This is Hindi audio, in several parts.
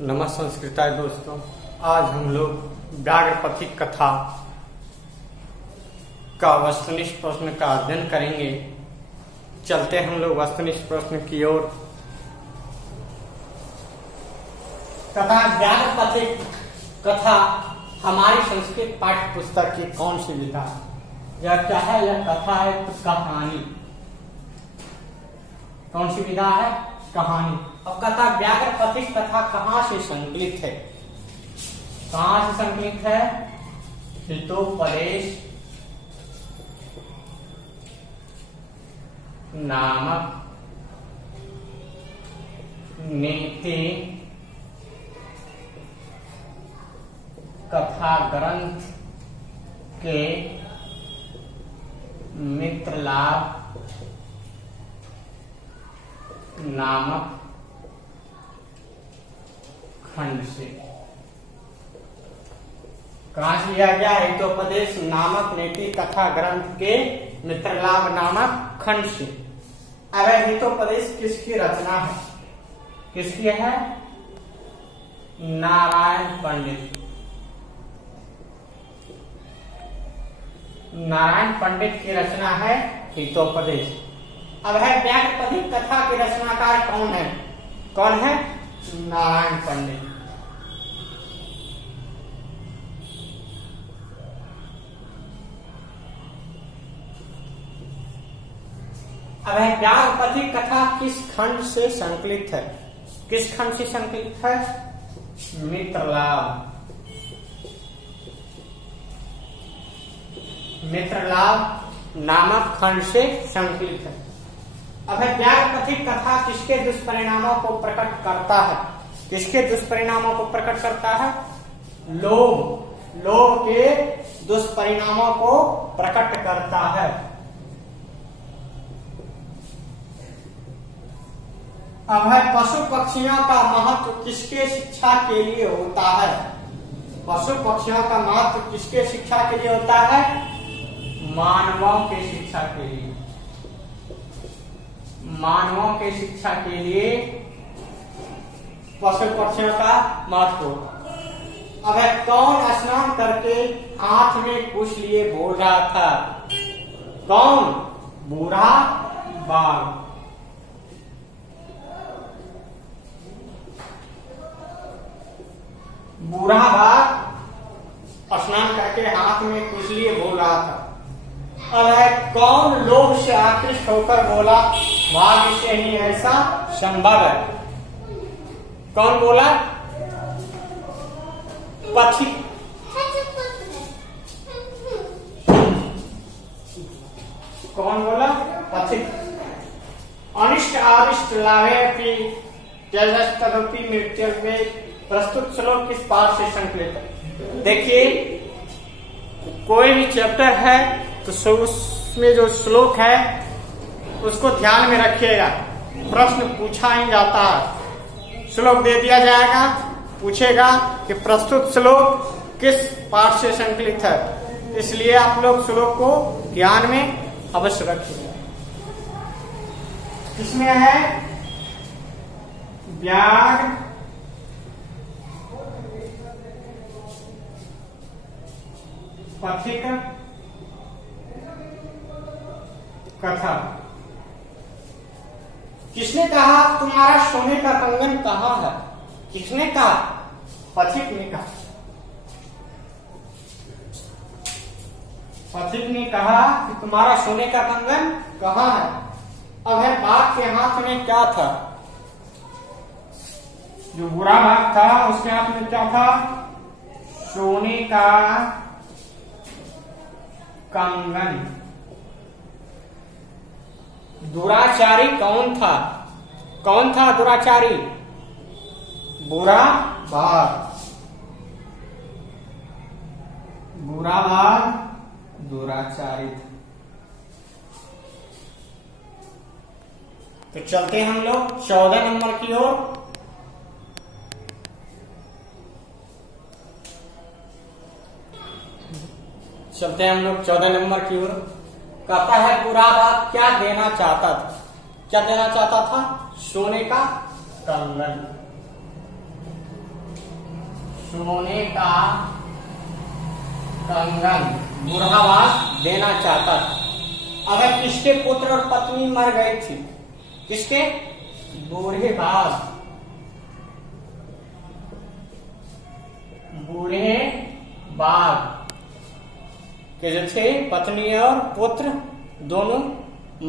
नमस्कार संस्कृताय दोस्तों, आज हम लोग व्याघ्रपथिक कथा का वस्तुनिष्ठ प्रश्न का अध्ययन करेंगे। चलते हम लोग वस्तुनिष्ठ प्रश्न की ओर। तथा व्याघ्रपथिक कथा हमारी संस्कृत पाठ्य पुस्तक की कौन सी विधा है? यह क्या है? यह कथा है, कहानी। कौन सी विधा है? कहानी। अब कथा व्याघ्रपथिक कथा कहाँ से संकलित है? कहाँ से संकलित है? हितोपदेश नामक नीति कथा ग्रंथ के मित्रलाभ नामक खंड से। कहां से लिया गया? हितोपदेश नामक नीति कथा ग्रंथ के मित्रलाभ नामक खंड से। अब हितोपदेश किसकी रचना है? किसकी है? नारायण पंडित। नारायण पंडित की रचना है हितोपदेश। अब है व्याघ्रपथिक कथा के रचनाकार कौन है? कौन है? नारायण पंडित। अब है व्याघ्रपथिक कथा किस खंड से संकलित है? किस खंड से संकलित है? मित्रलाभ। मित्रलाभ नामक खंड से संकलित है। अब है व्याघ्रपथिक कथा किसके दुष्परिणामों को प्रकट करता है? किसके दुष्परिणामों को प्रकट करता है? लोभ। लोभ के दुष्परिणामों को प्रकट करता है। अब है पशु पक्षियों का महत्व किसके शिक्षा के लिए होता है? पशु पक्षियों का महत्व किसके शिक्षा के लिए होता है? मानवों के शिक्षा के लिए। मानवों के शिक्षा के लिए पशु पक्षियों का महत्व। अब है कौन स्नान करके हाथ में कुछ लिए बोल रहा था? कौन? बूढ़ा बाघ। बूढ़ा बाघ स्नान करके हाथ में कुछ लिए बोल रहा था। अब है कौन लोभ से आकृष्ट होकर बोला भाग्य से ही ऐसा संभव है? कौन बोला? पथिक। कौन बोला? पथिक। अनिष्ट आविष्ट लाभे त्यजस्तदपि मृत्युर्वे। प्रस्तुत श्लोक किस पाठ से संकलित है? देखिए, कोई भी चैप्टर है तो उसमें जो श्लोक है उसको ध्यान में रखिएगा। प्रश्न पूछा ही जाता है, श्लोक दे दिया जाएगा, पूछेगा कि प्रस्तुत श्लोक किस पाठ से संकलित है। इसलिए आप लोग श्लोक को ध्यान में अवश्य रखिएगा। इसमें है व्याघ्रपथिक कथा। किसने कहा तुम्हारा सोने का कंगन कहाँ है? किसने कहा? पथिक ने कहा। पथिक ने कहा कि तुम्हारा सोने का कंगन कहाँ है। अब है बाघ के हाथ में क्या था? जो बुरा बाघ था उसके हाथ में क्या था? सोने का कंगन। दुराचारी कौन था? कौन था दुराचारी? बुरा बाघ। बुरा बाघ दुराचारी था। तो चलते हम लोग 14 नंबर की ओर। चलते हैं हम लोग 14 नंबर की ओर। कहता है बुरा बाघ क्या देना चाहता था? क्या देना चाहता था? सोने का कंगन। सोने का कंगन बूढ़ा बाघ देना चाहता था। अगर किसके पुत्र और पत्नी मर गए थे? किसके? बूढ़े बाघ। बूढ़े बाघ के जो थे पत्नी और पुत्र दोनों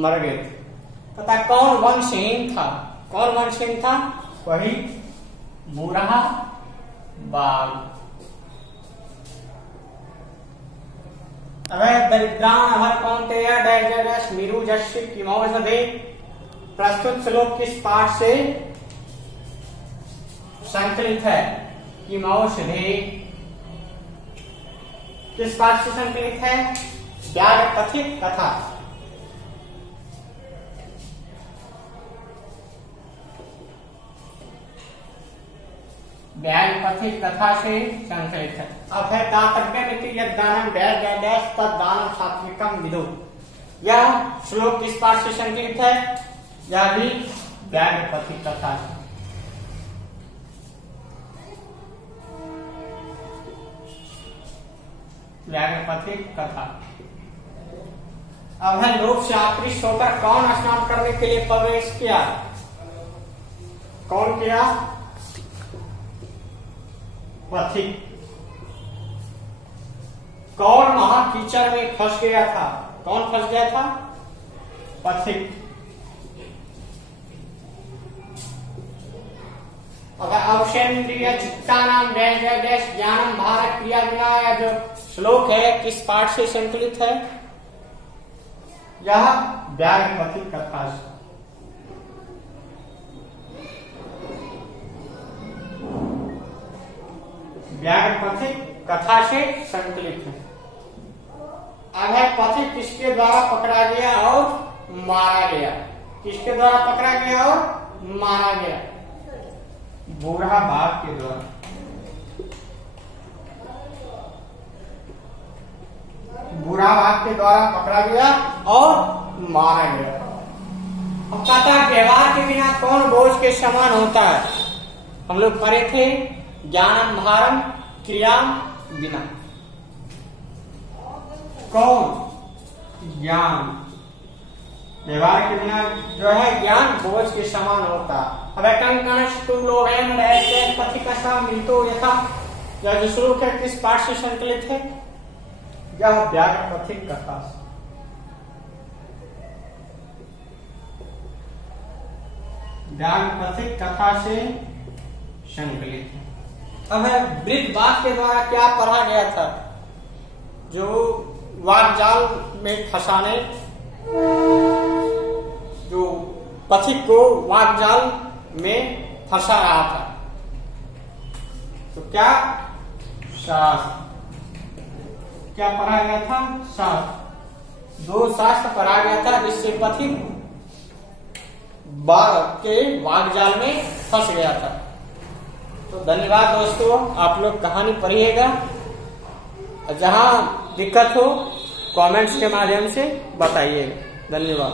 मर गए थे। पता कौन वंशहीन था? कौन वंशहीन था? वही बूढ़ा बाघ। अगर दरिद्रान अभर कौन्तेय डैश डैश मीरू जश्य किमौषधे। प्रस्तुत श्लोक किस पाठ से संकलित है? किमौषधे किस पाठ से संकलित है? व्याघ्रपथिक कथा। व्याघ्रपथिक कथा से संकलित है। अब है दातव्यमिति यद् दानं व्याघ्रैर्दैश तद् दानं सात्विकं विदुः। यह श्लोक किस पाठ से संकलित है? यह भी व्याघ्रपथिक कथा है। व्याघ्रपथिक कथा। अब है लोभ से आकृष्ट होकर कौन स्नान करने के लिए प्रवेश किया? कौन किया? पथिक। कौन महाकीचड़ में फंस गया था? कौन फंस गया था? पथिक। अगर अवशेन्द्रिय चित्तानाम डैश ज्ञानम भारत क्रिया विना जो श्लोक है किस पाठ से संकलित है? यह व्याघ्रपथिक कथा से। व्याघ्रपथिक कथा से संकलित है। अब है पथिक किसके द्वारा पकड़ा गया और मारा गया? किसके द्वारा पकड़ा गया और मारा गया? बूढ़ा बाघ के द्वारा। बूढ़ा बाघ के द्वारा पकड़ा गया और मारा गया। अब कहता है व्यवहार के बिना कौन बोझ के समान होता है? हम लोग पढ़े थे ज्ञानम भारम क्रिया बिना। कौन? ज्ञान। व्यवहार के बिना जो है ज्ञान बोझ के समान होता। अब पथिकसा मिलतो यथा। यह जो श्लोक है किस पाठ से संकलित है? यह व्याघ्रपथिक कथा से। व्याघ्रपथिक कथा से संकलित है। अब है वृद्ध बाघ के द्वारा क्या पढ़ा गया था? जो वाग्जाल में फंसाने, जो पथिक को वाग्जाल में फंसा रहा था, तो क्या शास्त्र क्या पढ़ा गया था? शास्त्र। दो शास्त्र पढ़ा गया था जिससे पथिक बाघ के वाग्जाल में फंस गया था। तो धन्यवाद दोस्तों, आप लोग कहानी पढ़िएगा। जहां दिक्कत हो कमेंट्स के माध्यम से बताइएगा। धन्यवाद।